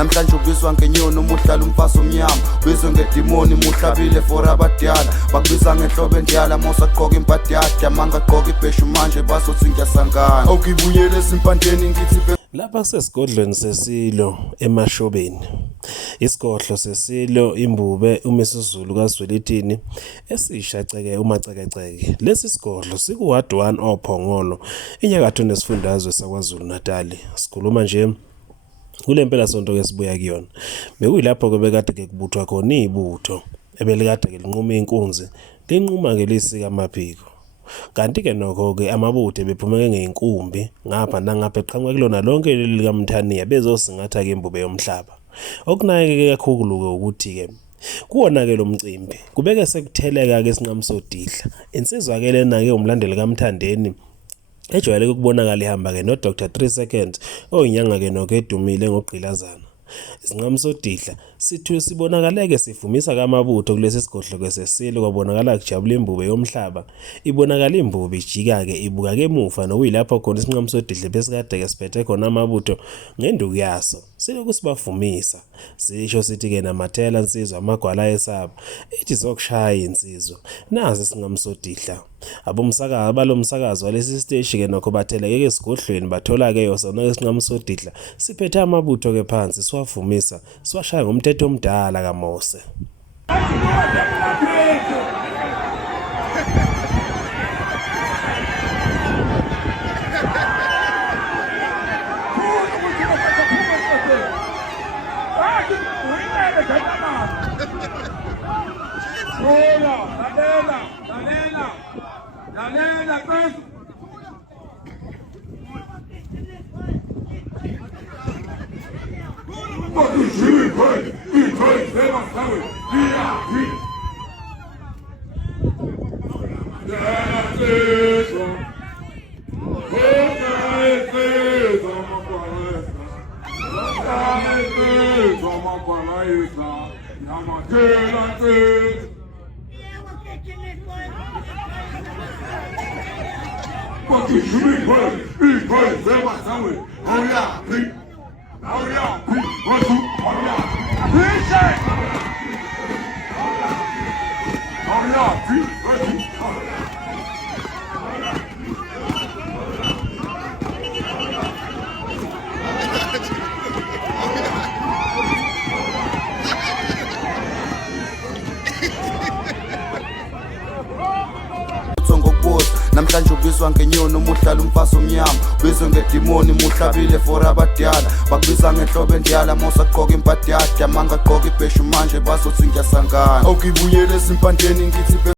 namhlanje ubizwa ngenyoni umuhlala umfazi omnyama ubizwe ngedimoni muhlabile for abadala bakubiza ngenhlobo endiyala mosaqoka impatiyade amangaqoka ibheshu manje bazothi ngiyasangana awukibuyele ezimpandeni ngithi lapha kusesigodlweni sesilo emashobeni isigodlo sesilo imbube uMisuzulu kaZwelithini esishaceke umacekeceke lesi sigodlo sikuward 1 ophongolo inyakatho nesifundazwe saKwaZulu Natal sikhuluma nje kule mpelasonto ke sibuya kuyona bekuyilapho ke bekade ke kubuthwa khona ibutho ebelikade ke linquma inkunzi linquma ke lisika maphiko kanti ke nokho ke amabutho bephumeke ngeenkumbi ngapha nangapha eqhamuka kulona lonke lika Mthaniya bezosingatha ke imbube yomhlaba okunake kakhulu ke ukuthi ke kuwona ke lo mcimbi kubeke sekutheleka ke isinqamsodidla insizwa ke lena ke umlandeli kaMthandeni ejwayele ukubonakala ihamba ke no Dr 3 Seconds oyinyanga ke nokedumile ngogqilazana isinqamsodidla sithu sibonakaleke sivumisa kamabutho kulesi sigodlo kwesesilo kwabonakala kujabula imbube yomhlaba ibonakala imbube ijika ke ibuka ke emuva nokuyilapho khona isinqamsodidla besikade ke siphethe khona amabutho ngenduku yaso siloku sibavumisa sisho sithi ke namathela insizwa amagwala esaba ethi zokushaya insizwa nazi isinqamsodidla abomsakazi abalomsakazi walesi stage ke nokho batheleke esigodlweni bathola ke yosona isinqamsodidla siphethe amabutho ke phansi siwavumisa siwashaya ngomthetho omdala kaMose namhlanje ubizwa ngenyoni umuhlala umfazi omnyama ubizwe ngedimoni muhlabile for abadala bakubiza ngenhlobo endiyala mosaqoka impatiyade amangaqoka ibheshu manje bazothi ngiyasangana awukibuyele ezimpandeni ngithi